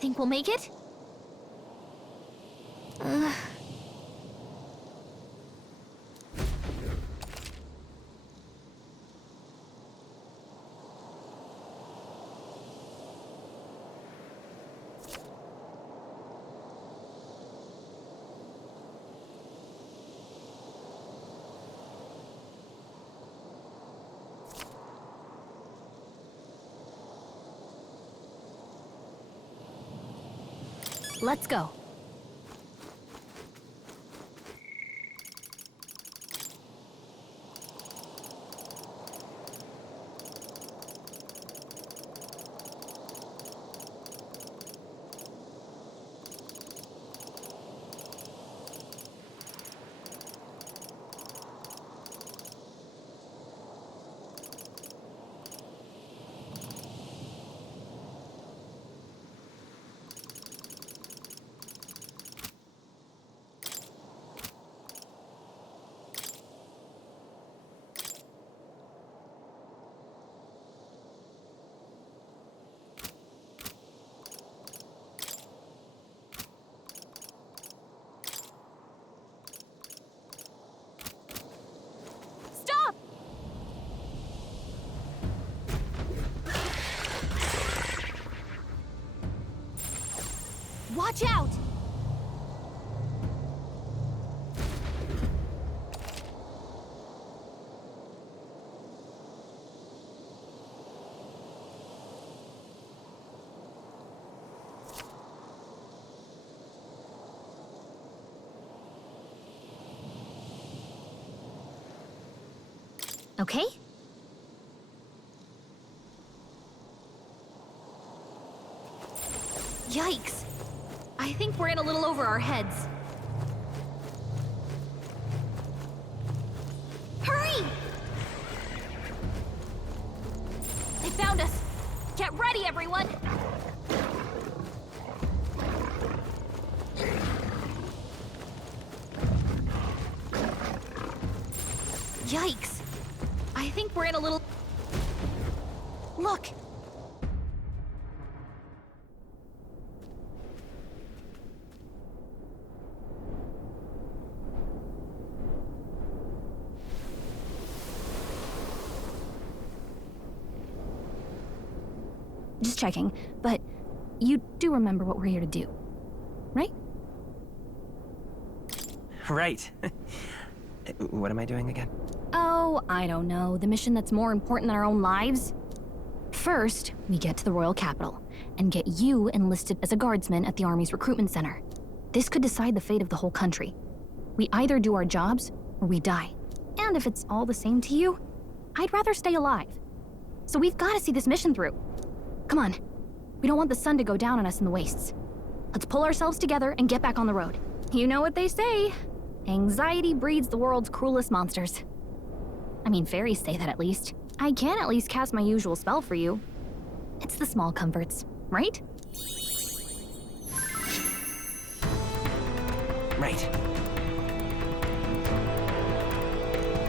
Think we'll make it? Let's go. Watch out! Okay? Yikes! I think we're in a little over our heads. Hurry! They found us! Get ready, everyone! Yikes! I think we're in a little... Look! Just checking, but you do remember what we're here to do, right? Right. What am I doing again? Oh, I don't know. The mission that's more important than our own lives? First, we get to the royal capital and get you enlisted as a guardsman at the Army's recruitment center. This could decide the fate of the whole country. We either do our jobs or we die. And if it's all the same to you, I'd rather stay alive. So we've got to see this mission through. Come on. We don't want the sun to go down on us in the wastes. Let's pull ourselves together and get back on the road. You know what they say. Anxiety breeds the world's cruelest monsters. I mean, fairies say that at least. I can at least cast my usual spell for you. It's the small comforts, right? Right.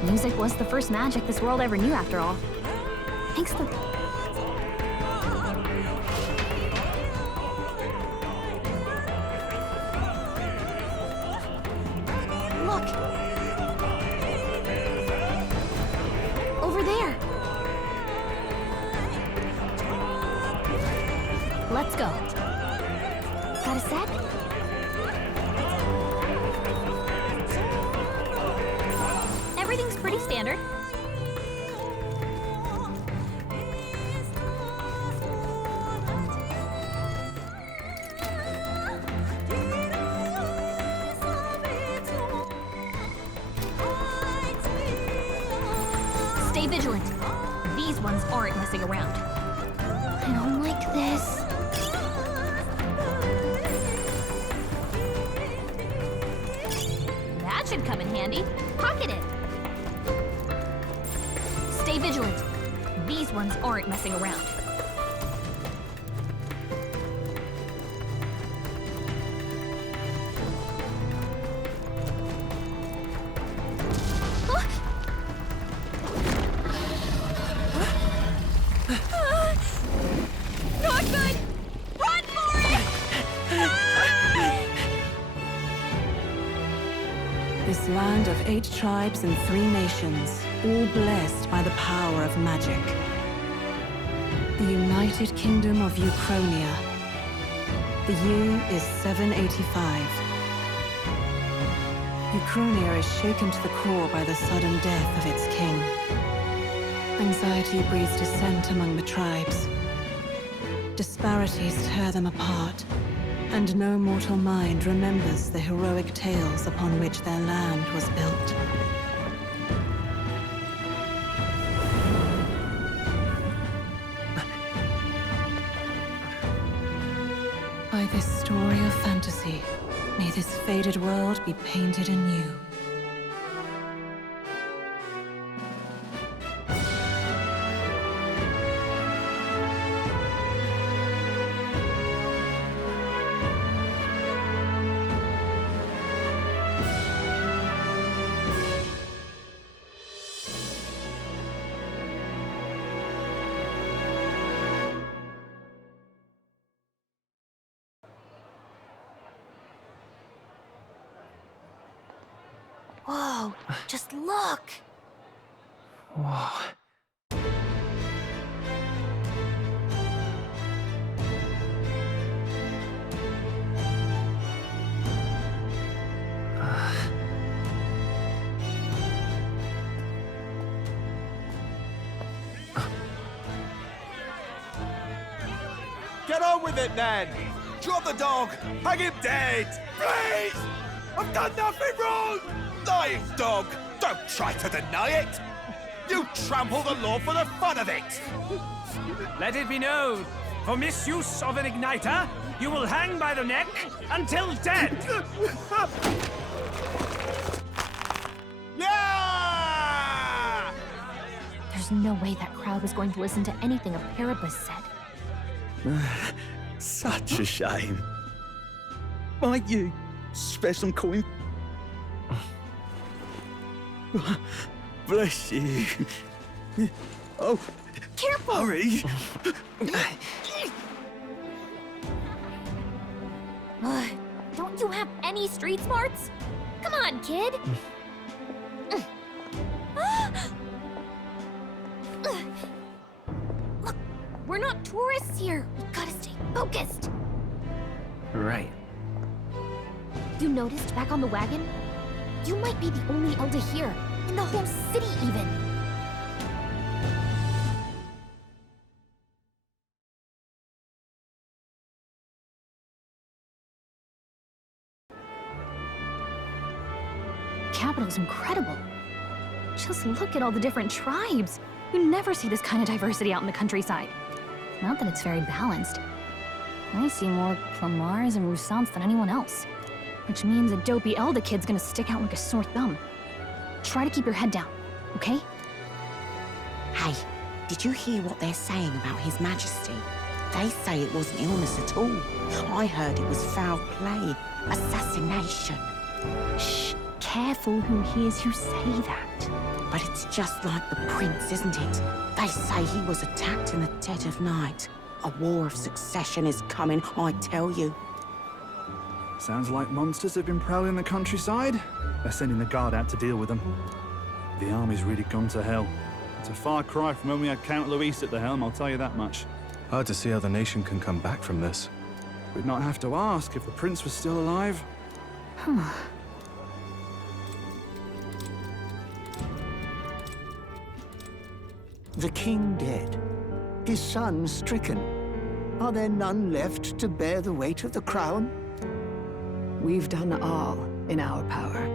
Music was the first magic this world ever knew, after all. Thanks to... Look! Over there! Let's go. Got a sec? Everything's pretty standard. Stay vigilant. These ones aren't messing around. I don't like this. That should come in handy. Pocket it. Stay vigilant. These ones aren't messing around. Not good! Run for it! this land of 8 tribes and 3 nations, all blessed by the power of magic. The United Kingdom of Uchronia. The year is 785. Uchronia is shaken to the core by the sudden death of its king. Anxiety breeds dissent among the tribes. Disparities tear them apart, and no mortal mind remembers the heroic tales upon which their land was built. By this story of fantasy, may this faded world be painted anew. Whoa, just look! Whoa. Get on with it, then! Drop the dog! Hang him dead! Please! I've done nothing wrong! Lying dog! Don't try to deny it! You trample the law for the fun of it! Let it be known, for misuse of an igniter, you will hang by the neck until dead! Yeah! There's no way that crowd was going to listen to anything a Paribus said. Such a shame. Might you spare some coin? Bless you. Oh, Careful! hurry. Don't you have any street smarts? Come on, kid! Look, we're not tourists here. We gotta stay focused. Right. You noticed back on the wagon? You might be the only Elder here, in the whole city even. Capital's incredible. Just look at all the different tribes. You never see this kind of diversity out in the countryside. Not that it's very balanced. I see more Clamars and Roussants than anyone else. Which means a dopey Elda kid's gonna stick out like a sore thumb. Try to keep your head down, okay? Hey, did you hear what they're saying about His Majesty? They say it wasn't illness at all. I heard it was foul play, assassination. Shh, careful who hears you say that. But it's just like the prince, isn't it? They say he was attacked in the dead of night. A war of succession is coming, I tell you. Sounds like monsters have been prowling the countryside. They're sending the guard out to deal with them. The army's really gone to hell. It's a far cry from when we had Count Luis at the helm, I'll tell you that much. Hard to see how the nation can come back from this. We'd not have to ask if the prince was still alive. The king dead, his son stricken. Are there none left to bear the weight of the crown? We've done all in our power,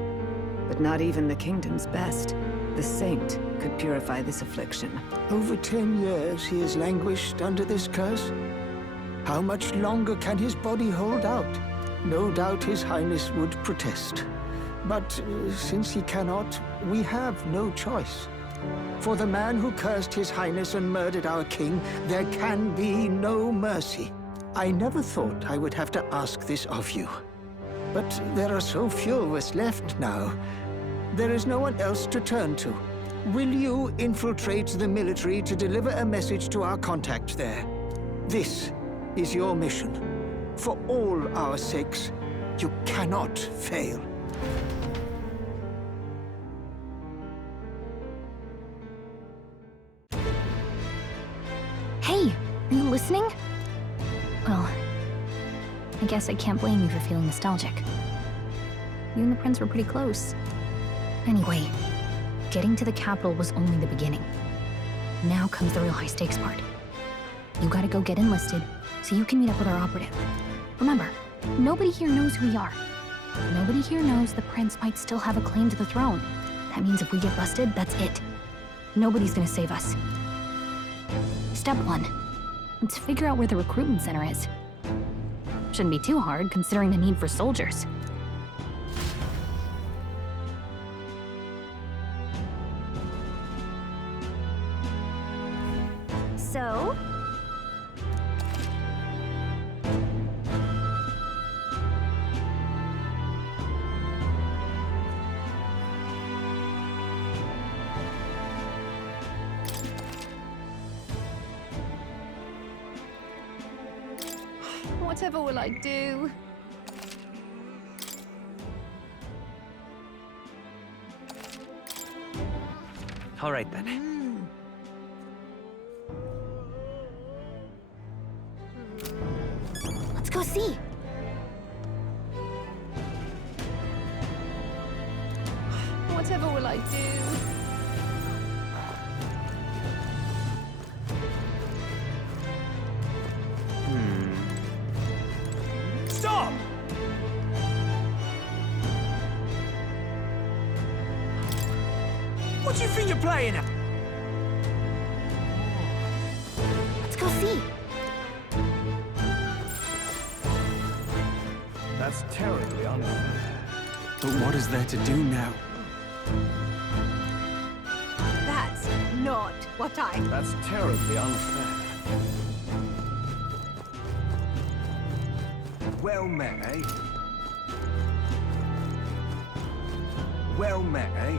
but not even the kingdom's best. The saint could purify this affliction. Over 10 years he has languished under this curse. How much longer can his body hold out? No doubt his highness would protest. But since he cannot, we have no choice. For the man who cursed his highness and murdered our king, there can be no mercy. I never thought I would have to ask this of you. But there are so few of us left now. There is no one else to turn to. Will you infiltrate the military to deliver a message to our contact there? This is your mission. For all our sakes, you cannot fail. listening? Well, I guess I can't blame you for feeling nostalgic. You and the prince were pretty close. Anyway, getting to the capital was only the beginning. Now comes the real high-stakes part. You gotta go get enlisted, so you can meet up with our operative. Remember, nobody here knows who we are. Nobody here knows the prince might still have a claim to the throne. That means if we get busted, that's it. Nobody's gonna save us. Step 1. Let's figure out where the recruitment center is. Shouldn't be too hard, considering the need for soldiers. So? Whatever will I do? All right then. Let's go see. Whatever will I do? Stop! What do you think you're playing at? Let's go see. That's terribly unfair. But what is there to do now? That's not what I... That's terribly unfair. Well met, eh? Well met, eh?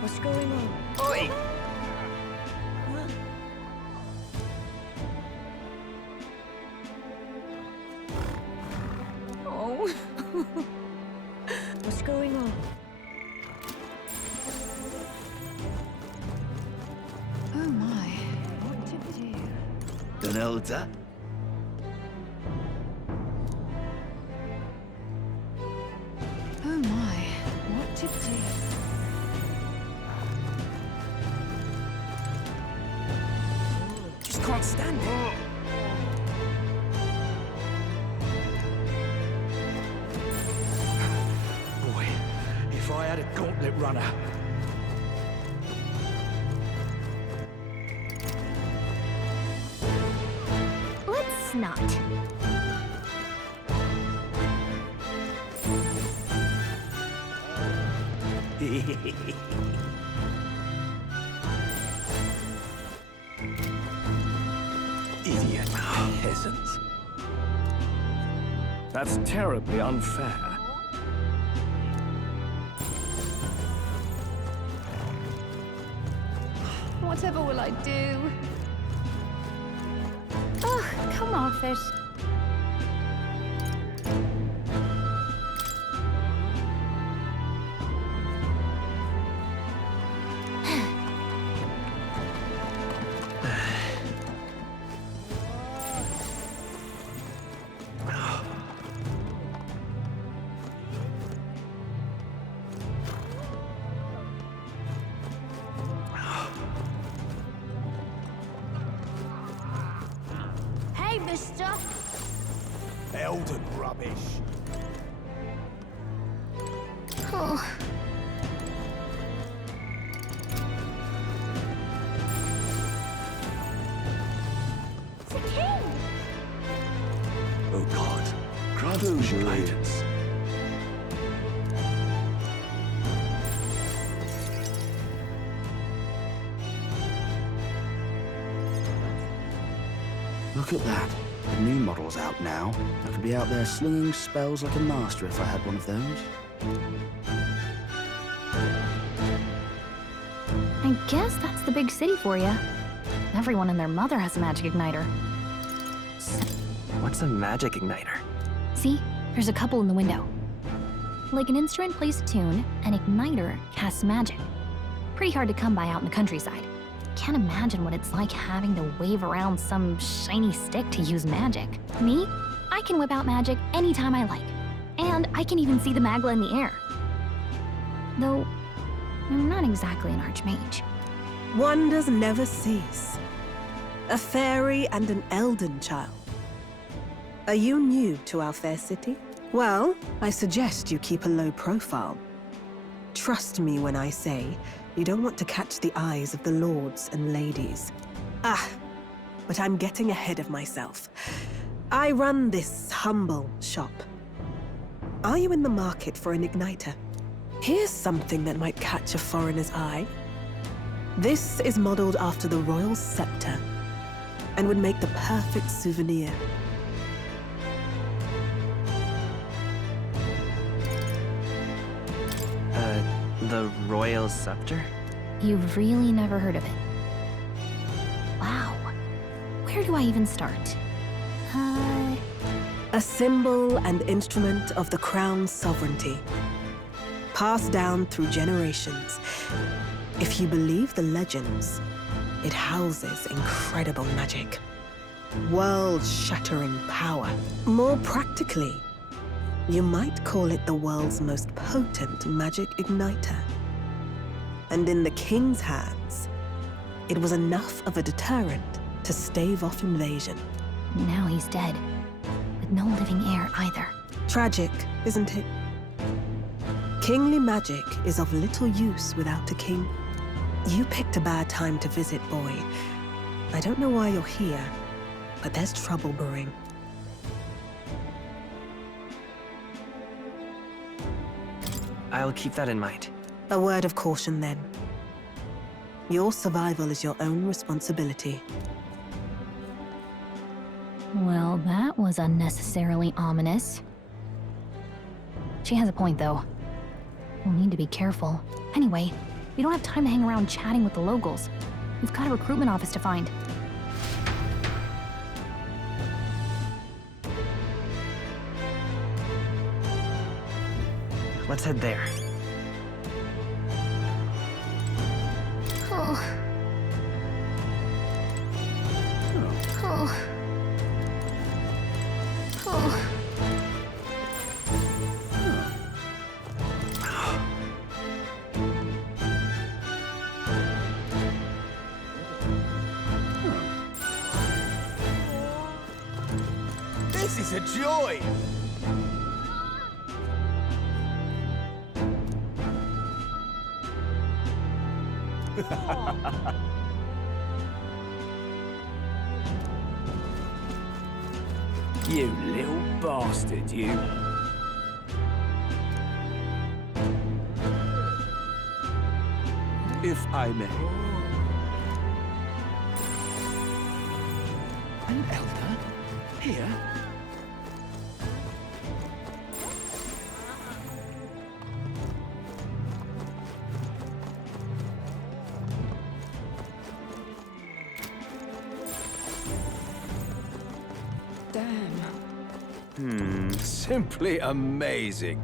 What's going on? Oi! Oh. What's going on? Oh my. What to do? Donalda? Oh my. What to do? Just can't stand it. Boy, if I had a gauntlet runner. Let's not. Idiot peasants. That's terribly unfair. Whatever will I do? Ugh, come off it. Hey, mister! Elden rubbish. Oh. The king! Oh God, grant us guidance. Look at that. The new model's out now. I could be out there slinging spells like a master if I had one of those. I guess that's the big city for you. Everyone and their mother has a magic igniter. What's a magic igniter? See? There's a couple in the window. Like an instrument plays a tune, an igniter casts magic. Pretty hard to come by out in the countryside. Can't imagine what it's like having to wave around some shiny stick to use magic. Me? I can whip out magic anytime I like. And I can even see the magla in the air. Though, I'm not exactly an archmage. Wonders never cease. A fairy and an elden child. Are you new to our fair city? Well, I suggest you keep a low profile. Trust me when I say you don't want to catch the eyes of the lords and ladies. But I'm getting ahead of myself. I run this humble shop. Are you in the market for an igniter? Here's something that might catch a foreigner's eye. This is modeled after the royal scepter and would make the perfect souvenir. The royal scepter? You've really never heard of it? Wow. Where do I even start? A symbol and instrument of the crown's sovereignty. Passed down through generations. If you believe the legends, it houses incredible magic. World-shattering power. More practically, you might call it the world's most potent magic igniter. And in the king's hands, it was enough of a deterrent to stave off invasion. Now he's dead. With no living heir either. Tragic, isn't it? Kingly magic is of little use without a king. You picked a bad time to visit, boy. I don't know why you're here, but there's trouble brewing. I'll keep that in mind. A word of caution, then. Your survival is your own responsibility. Well, that was unnecessarily ominous. She has a point, though. We'll need to be careful. Anyway, we don't have time to hang around chatting with the locals. We've got a recruitment office to find. Let's head there. Oh. Oh. Oh. This is a joy! You little bastard, you. If I may. An elder? Here? Simply amazing.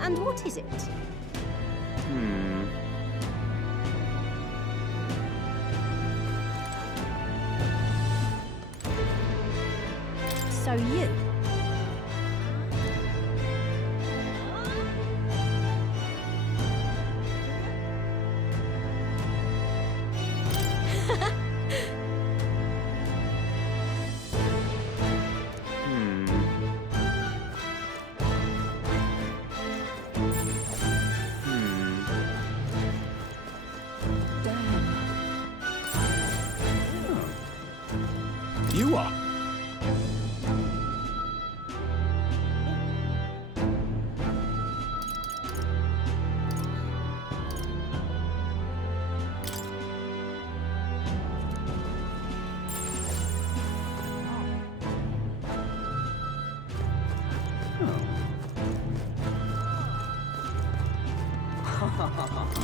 And what is it? So you? You are.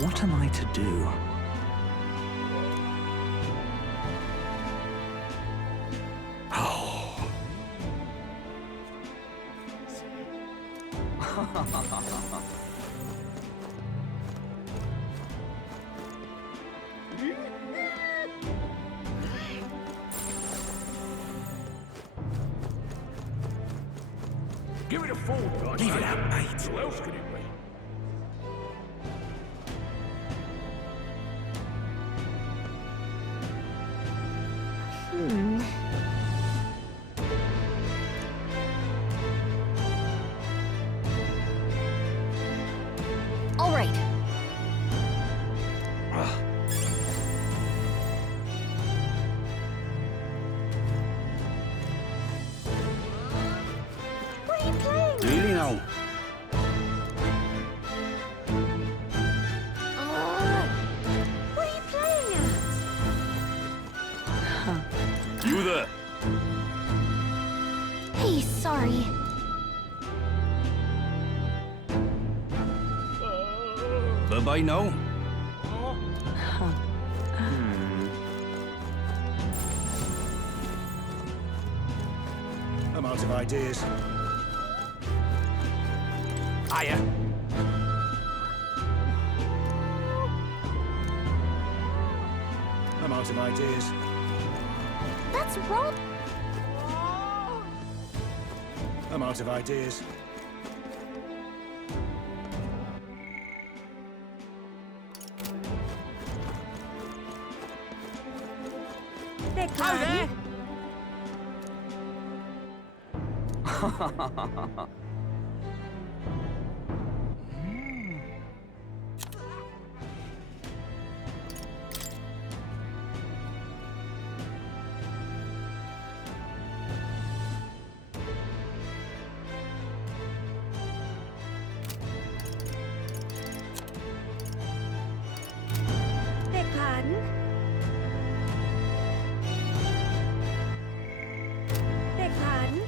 What am I to do? Oh. Give it a full gun. Leave it out, mate. Who else could it be? All right. What are you playing? Really now? What are you playing at? You there? Hey, sorry. Bye-bye now. I'm out of ideas. Hiya. I'm out of ideas. That's wrong. I'm out of ideas. Hi there. Beg pardon? Beg pardon?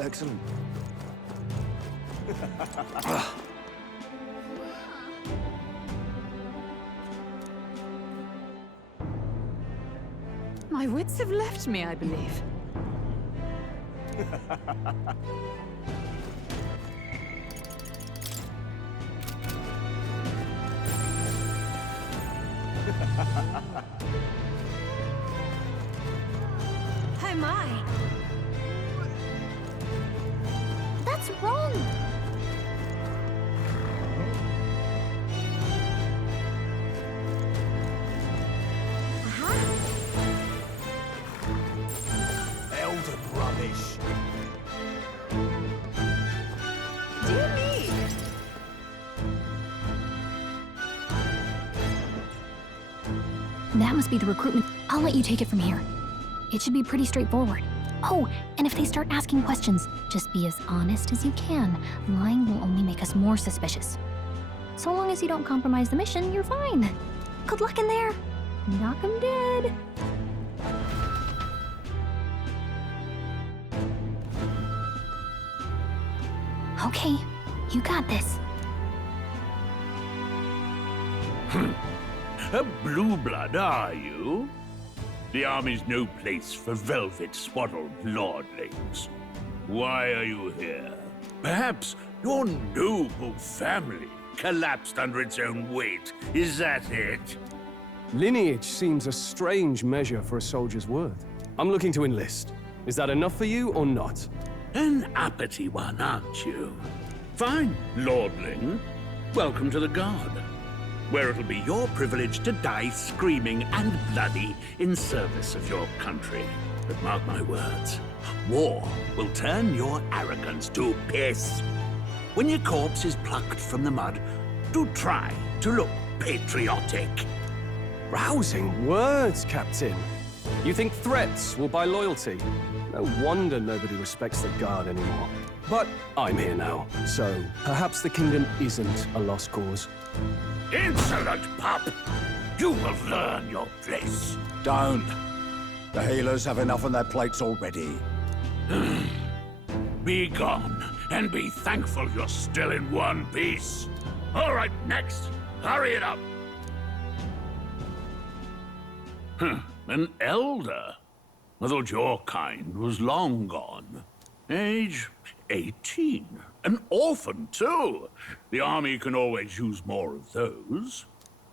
Excellent. My wits have left me, I believe. Oh my! That's wrong! Elden rubbish. Dear me! That must be the recruitment. I'll let you take it from here. It should be pretty straightforward. Oh, and if they start asking questions, just be as honest as you can. Lying will only make us more suspicious. So long as you don't compromise the mission, you're fine. Good luck in there. Knock 'em dead. Okay, you got this. A blue blood, are you? The army's no place for velvet-swaddled lordlings. Why are you here? Perhaps your noble family collapsed under its own weight. Is that it? Lineage seems a strange measure for a soldier's worth. I'm looking to enlist. Is that enough for you or not? An uppity one, aren't you? Fine, lordling. Welcome to the Guard, where it'll be your privilege to die screaming and bloody in service of your country. But mark my words, war will turn your arrogance to piss. When your corpse is plucked from the mud, do try to look patriotic. Rousing words, Captain. You think threats will buy loyalty? No wonder nobody respects the Guard anymore. But I'm here now, so perhaps the kingdom isn't a lost cause. Insolent pup! You will learn your place. Don't. The healers have enough on their plates already. Be gone, and be thankful you're still in one piece. All right, next. Hurry it up. An elder? I thought your kind was long gone. Age 18. An orphan, too. The army can always use more of those.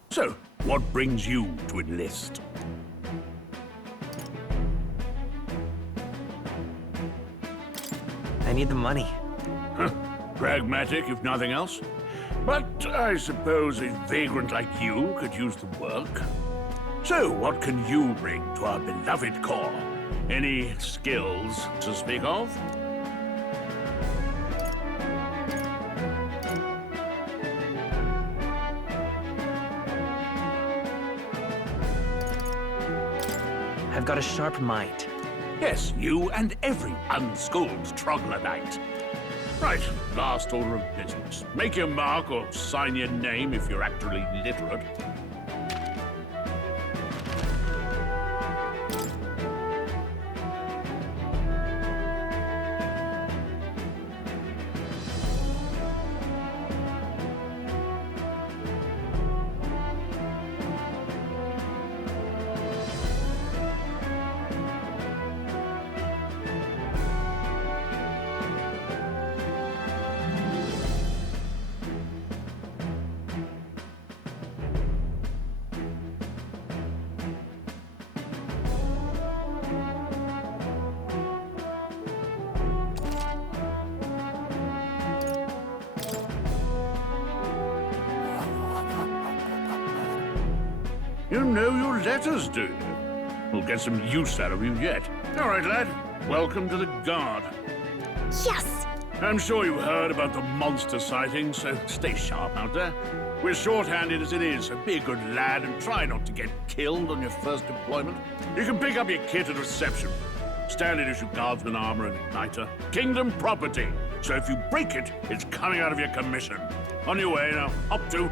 So, what brings you to enlist? I need the money. Pragmatic, if nothing else. But I suppose a vagrant like you could use the work. So, what can you bring to our beloved corps? Any skills to speak of? I've got a sharp mind. Yes, you and every unschooled troglodyte. Right, last order of business. Make your mark or sign your name if you're actually literate. You know your letters, do you? We'll get some use out of you yet. All right, lad. Welcome to the Guard. Yes! I'm sure you heard about the monster sightings, so stay sharp out there. We're short-handed as it is, so be a good lad and try not to get killed on your first deployment. You can pick up your kit at reception. Standard issue guardsman armor and igniter. Kingdom property. So if you break it, it's coming out of your commission. On your way now. Up to.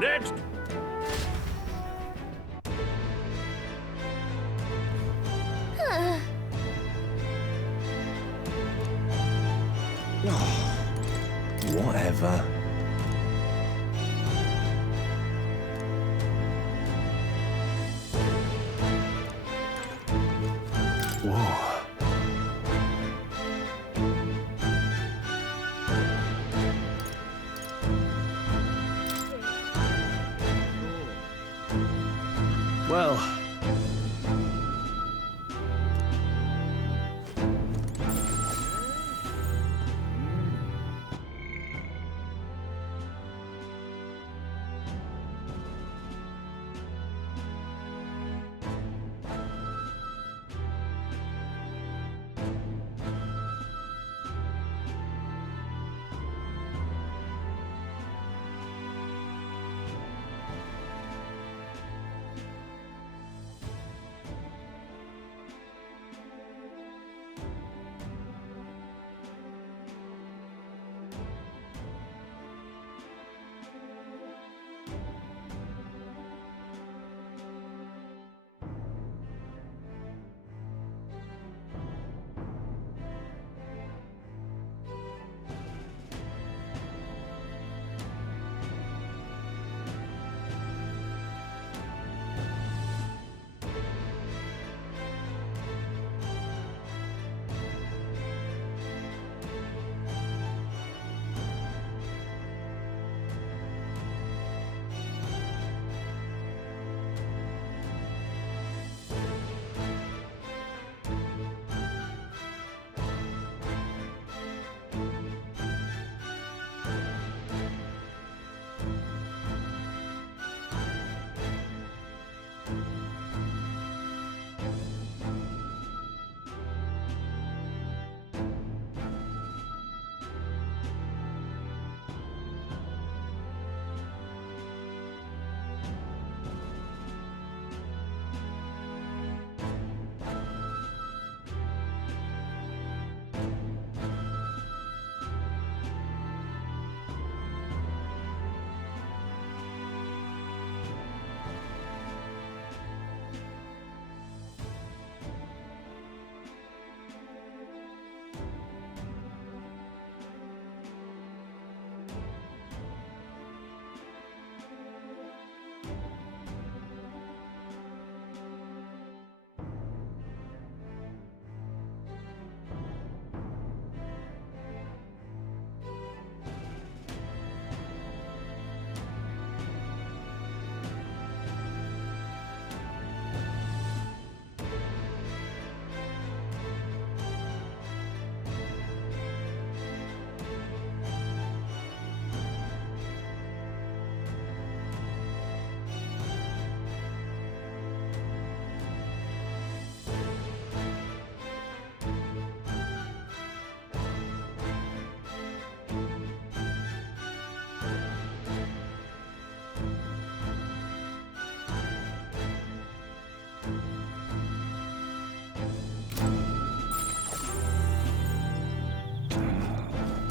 Next! Whatever. Whoa. Well...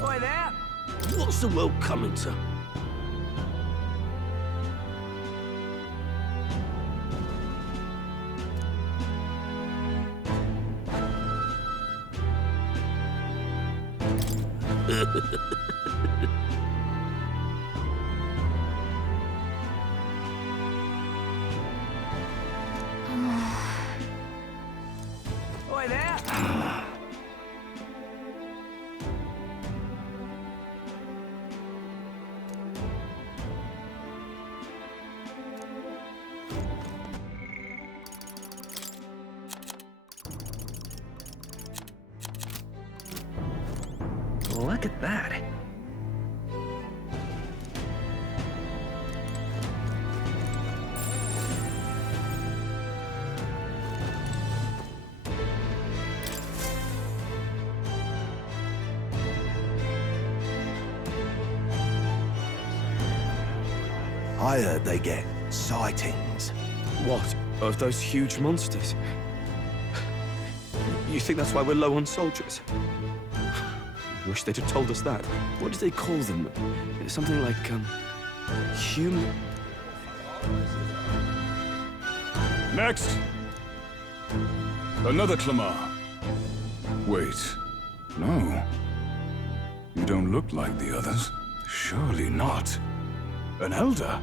Oi there! What's the world coming to? Oi there! Look at that. I heard they get sightings. What? Of those huge monsters? You think that's why we're low on soldiers? Wish they'd have told us that. What do they call them? Something like, human... Next! Another Clamar. Wait. No. You don't look like the others. Surely not. An elder?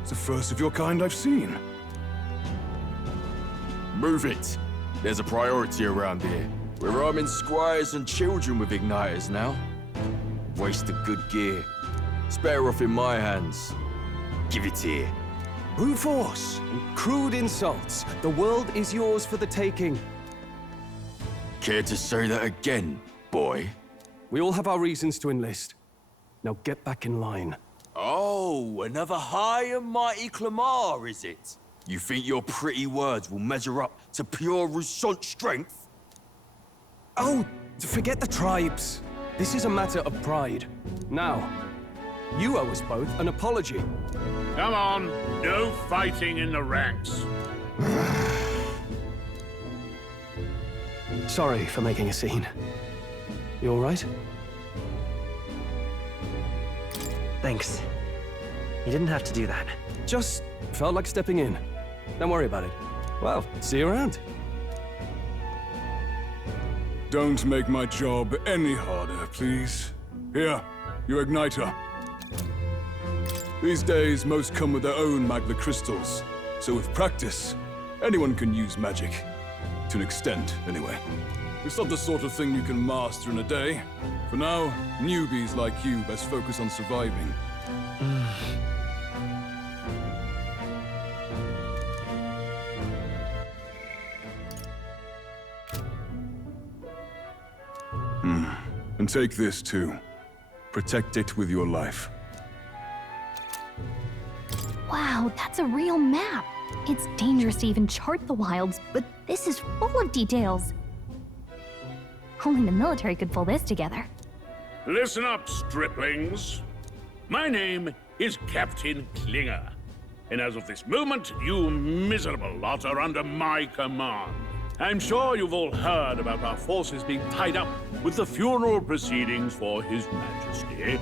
It's the first of your kind I've seen. Move it. There's a priority around here. We're arming squires and children with igniters now. Waste of good gear. It's better off in my hands. Give it here. Brute force and crude insults. The world is yours for the taking. Care to say that again, boy? We all have our reasons to enlist. Now get back in line. Oh, another high and mighty Clamar, is it? You think your pretty words will measure up to pure Rousant strength? Oh, forget the tribes. This is a matter of pride. Now, you owe us both an apology. Come on, no fighting in the ranks. Sorry for making a scene. You all right? Thanks. You didn't have to do that. Just felt like stepping in. Don't worry about it. Well, see you around. Don't make my job any harder, please. Here, your igniter. These days, most come with their own magna crystals. So with practice, anyone can use magic. To an extent, anyway. It's not the sort of thing you can master in a day. For now, newbies like you best focus on surviving. And take this too. Protect it with your life. Wow, that's a real map. It's dangerous to even chart the wilds, but this is full of details. Only the military could pull this together. Listen up, striplings. My name is Captain Klinger, and as of this moment, you miserable lot are under my command. I'm sure you've all heard about our forces being tied up with the funeral proceedings for His Majesty.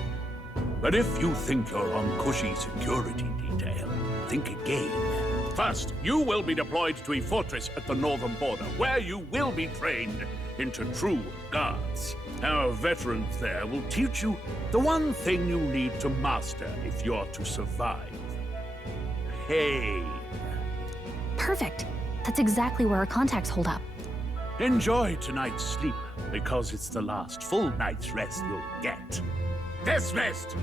But if you think you're on cushy security detail, think again. First, you will be deployed to a fortress at the northern border, where you will be trained into true guards. Our veterans there will teach you the one thing you need to master if you're to survive. Pain. Perfect. That's exactly where our contacts hold up. Enjoy tonight's sleep, because it's the last full night's rest you'll get. Dismissed!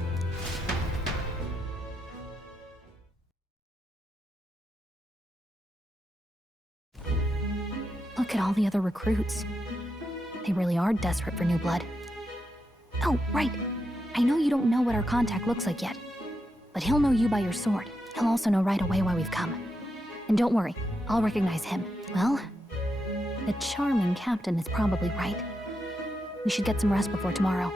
Look at all the other recruits. They really are desperate for new blood. Oh, right. I know you don't know what our contact looks like yet, but he'll know you by your sword. He'll also know right away why we've come. And don't worry, I'll recognize him. Well, the charming captain is probably right. We should get some rest before tomorrow.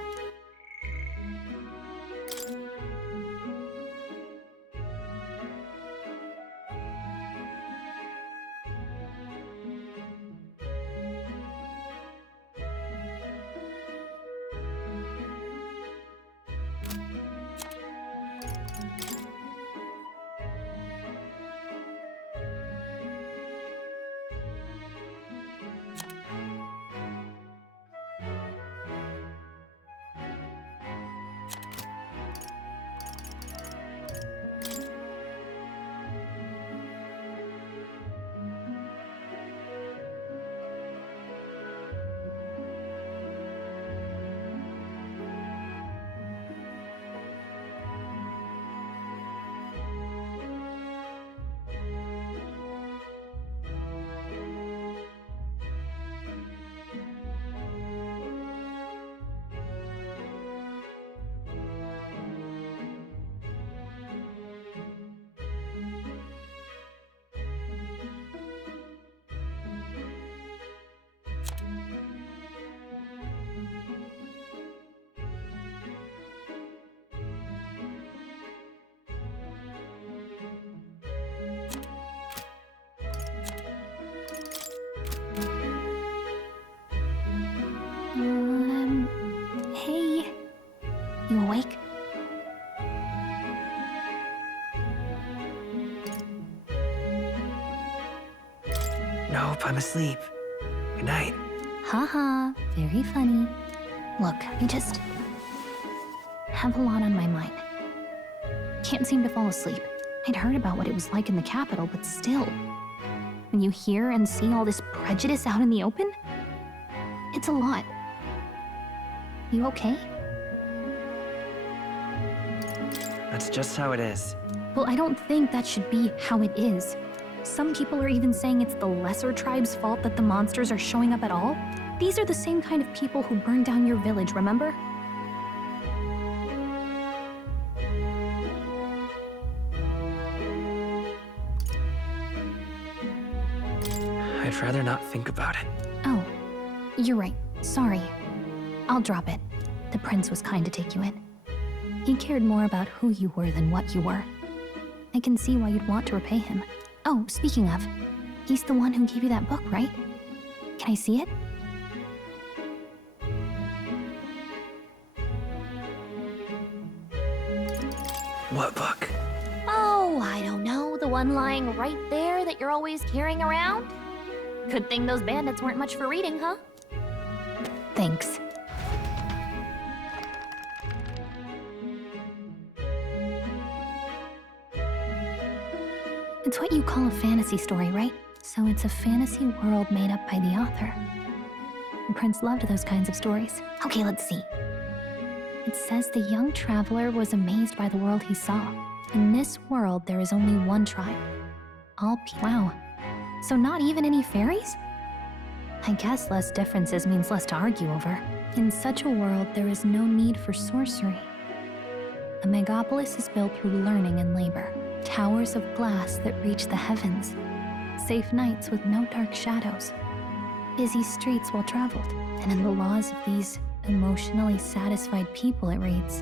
Hey. You awake? Nope, I'm asleep. Good night. Haha, very funny. Look, have a lot on my mind. Can't seem to fall asleep. I'd heard about what it was like in the capital, but still. When you hear and see all this prejudice out in the open, it's a lot. You okay? That's just how it is. Well, I don't think that should be how it is. Some people are even saying it's the lesser tribe's fault that the monsters are showing up at all. These are the same kind of people who burned down your village, remember? I'd rather not think about it. Oh, you're right. Sorry. I'll drop it. The prince was kind to take you in. He cared more about who you were than what you were. I can see why you'd want to repay him. Oh, speaking of, he's the one who gave you that book, right? Can I see it? What book? Oh, I don't know. The one lying right there that you're always carrying around? Good thing those bandits weren't much for reading, huh? Thanks. It's what you call a fantasy story, right? So it's a fantasy world made up by the author. The prince loved those kinds of stories. Okay, let's see. It says the young traveler was amazed by the world he saw. In this world, there is only one tribe. Wow. So not even any fairies? I guess less differences means less to argue over. In such a world, there is no need for sorcery. A megapolis is built through learning and labor. Towers of glass that reach the heavens. Safe nights with no dark shadows. Busy streets well traveled. And in the laws of these emotionally satisfied people, it reads,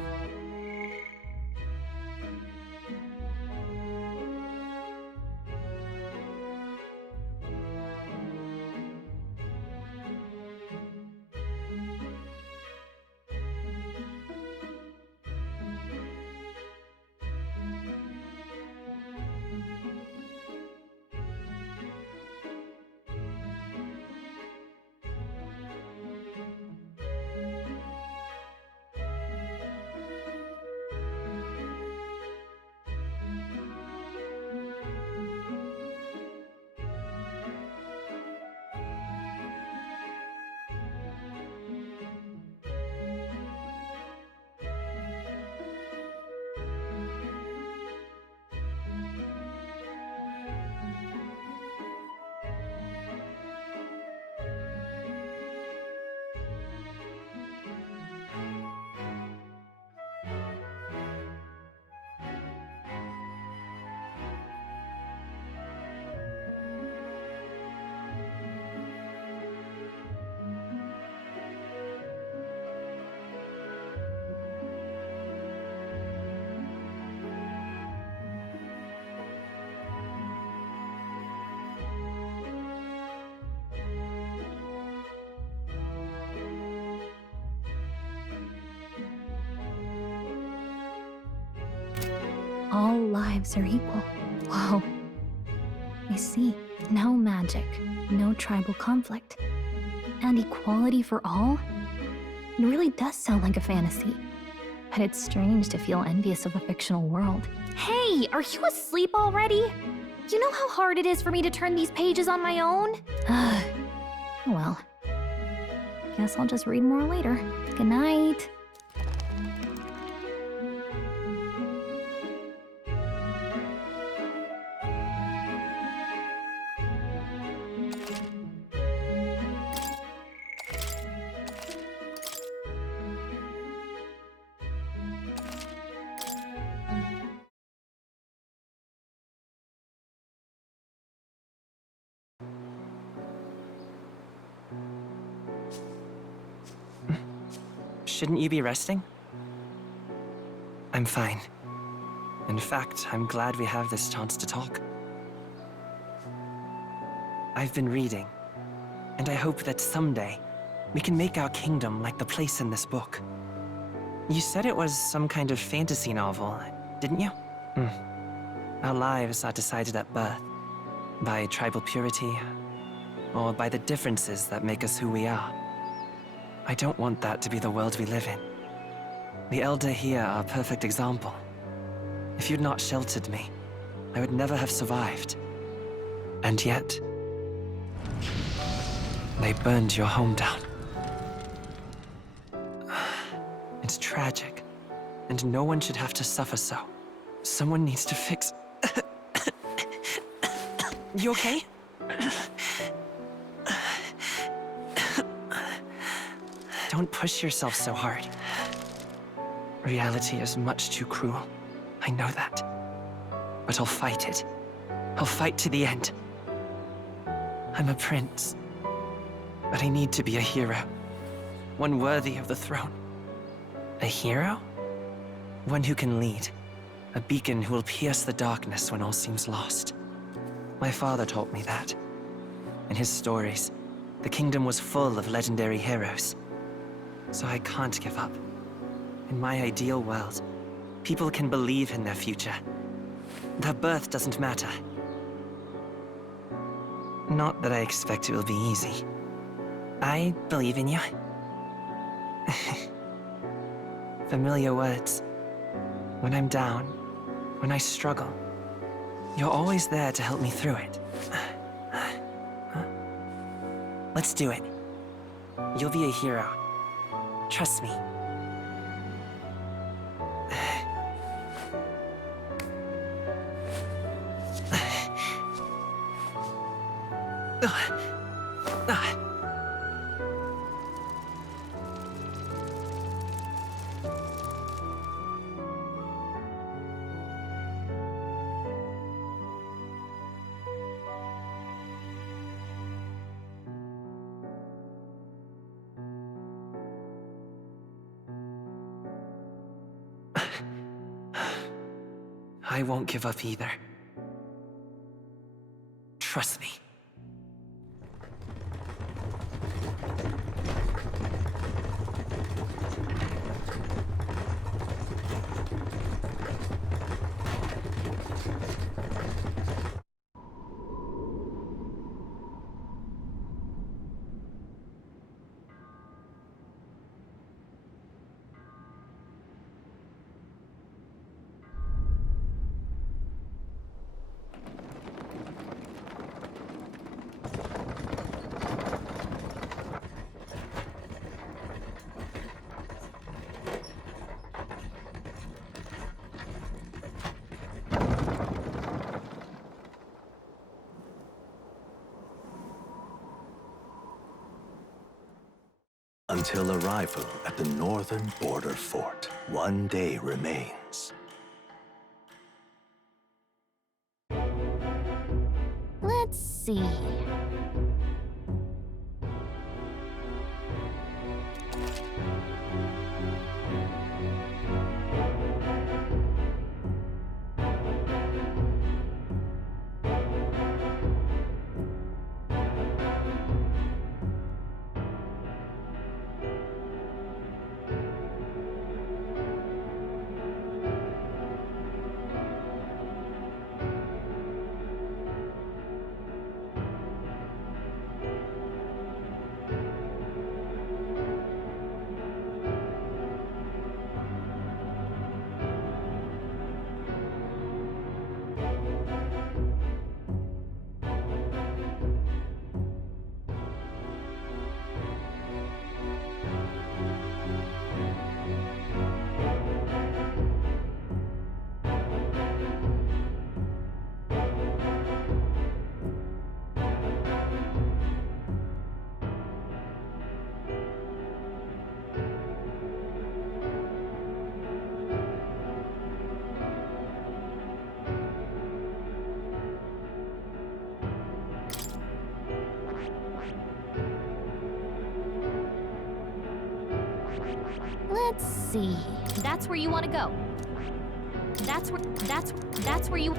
all lives are equal. Whoa. I see. No magic, no tribal conflict, and equality for all? It really does sound like a fantasy. But it's strange to feel envious of a fictional world. Hey, are you asleep already? You know how hard it is for me to turn these pages on my own? Well, guess I'll just read more later. Good night. Shouldn't you be resting? I'm fine. In fact, I'm glad we have this chance to talk. I've been reading, and I hope that someday we can make our kingdom like the place in this book. You said it was some kind of fantasy novel, didn't you? Our lives are decided at birth, by tribal purity, or by the differences that make us who we are. I don't want that to be the world we live in. The Elder here are a perfect example. If you'd not sheltered me, I would never have survived. And yet, they burned your home down. It's tragic, and no one should have to suffer so. Someone needs to fix... You okay? Don't push yourself so hard. Reality is much too cruel. I know that. But I'll fight it. I'll fight to the end. I'm a prince. But I need to be a hero. One worthy of the throne. A hero? One who can lead. A beacon who will pierce the darkness when all seems lost. My father taught me that. In his stories, the kingdom was full of legendary heroes. So I can't give up. In my ideal world, people can believe in their future. Their birth doesn't matter. Not that I expect it will be easy. I believe in you. Familiar words. When I'm down, when I struggle, you're always there to help me through it. Let's do it. You'll be a hero. Trust me. I won't give up either. Trust me. Until arrival at the northern border fort, one day remains. Let's see. Let's see. That's where you want to go. That's where you...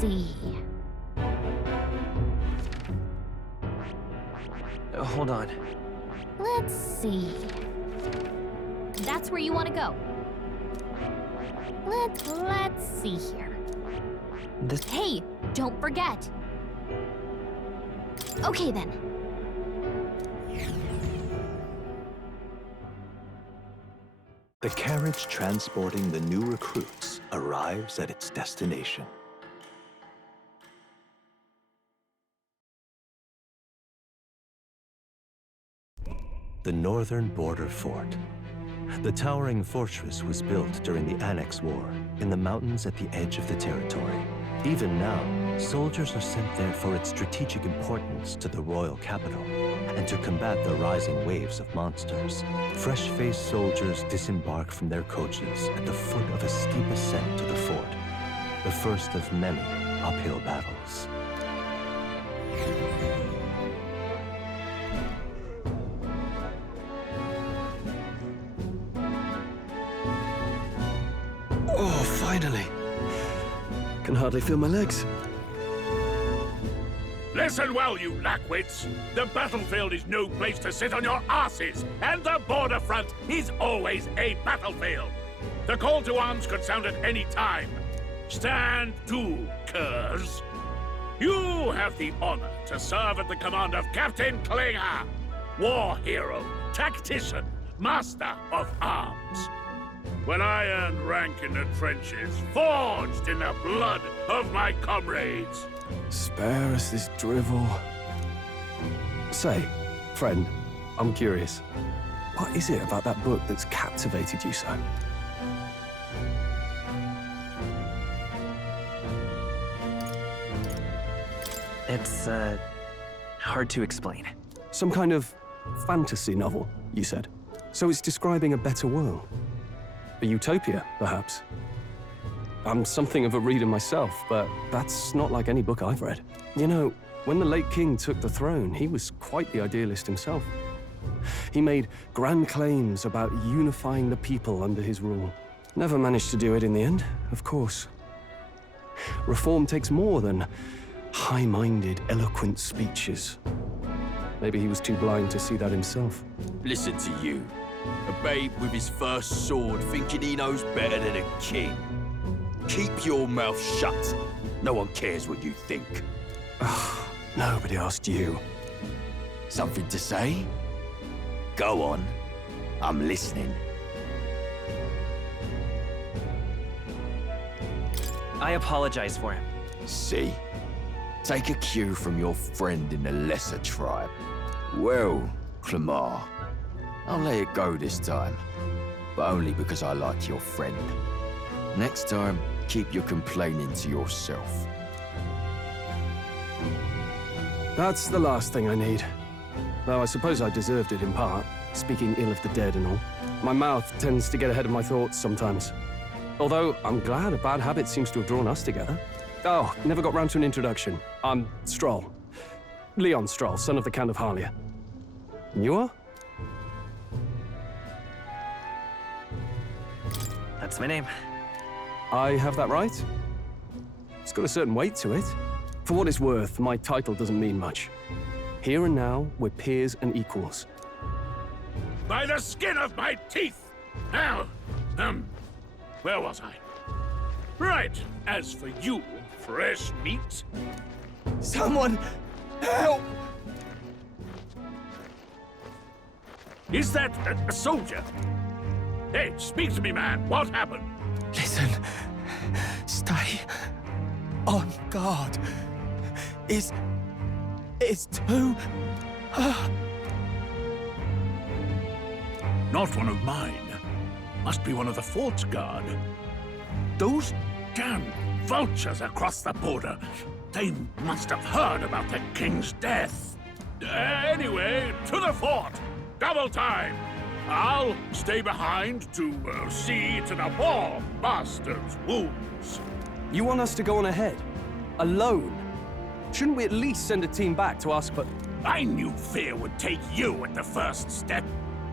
see. Hold on. Let's see. That's where you want to go. Let's see here. Hey, don't forget. Okay then. The carriage transporting the new recruits arrives at its destination. The northern border fort. The towering fortress was built during the Annex War in the mountains at the edge of the territory. Even now, soldiers are sent there for its strategic importance to the royal capital and to combat the rising waves of monsters. Fresh-faced soldiers disembark from their coaches at the foot of a steep ascent to the fort, the first of many uphill battles. Oh, finally. Can hardly feel my legs. Listen well, you lackwits. The battlefield is no place to sit on your asses, and the border front is always a battlefield. The call to arms could sound at any time. Stand to, curs. You have the honor to serve at the command of Captain Klinger, war hero, tactician, master of arms. When I earned rank in the trenches, forged in the blood of my comrades. Spare us this drivel. Say, friend, I'm curious. What is it about that book that's captivated you so? It's, hard to explain. Some kind of fantasy novel, you said. So it's describing a better world. A utopia, perhaps. I'm something of a reader myself, but that's not like any book I've read. You know, when the late king took the throne, he was quite the idealist himself. He made grand claims about unifying the people under his rule. Never managed to do it in the end, of course. Reform takes more than high-minded, eloquent speeches. Maybe he was too blind to see that himself. Listen to you. A babe with his first sword thinking he knows better than a king. Keep your mouth shut. No one cares what you think. Nobody asked you. Something to say? Go on. I'm listening. I apologize for him. See? Take a cue from your friend in the lesser tribe. Well, Clemar, I'll let it go this time, but only because I like your friend. Next time, keep your complaining to yourself. That's the last thing I need. Though I suppose I deserved it in part, speaking ill of the dead and all. My mouth tends to get ahead of my thoughts sometimes. Although, I'm glad a bad habit seems to have drawn us together. Oh, never got round to an introduction. I'm Stroll. Leon Stroll, son of the Count of Harlia. And you are? That's my name. I have that right? It's got a certain weight to it. For what it's worth, my title doesn't mean much. Here and now, we're peers and equals. By the skin of my teeth! Now, where was I? Right, as for you, fresh meat. Someone help! Is that a soldier? Hey, speak to me, man. What happened? Listen. Stay on guard. It's too... Not one of mine. Must be one of the fort's guard. Those damn vultures across the border. They must have heard about the king's death. Anyway, to the fort. Double time. I'll stay behind to see to the poor bastard's wounds. You want us to go on ahead? Alone? Shouldn't we at least send a team back to ask for... I knew fear would take you at the first step.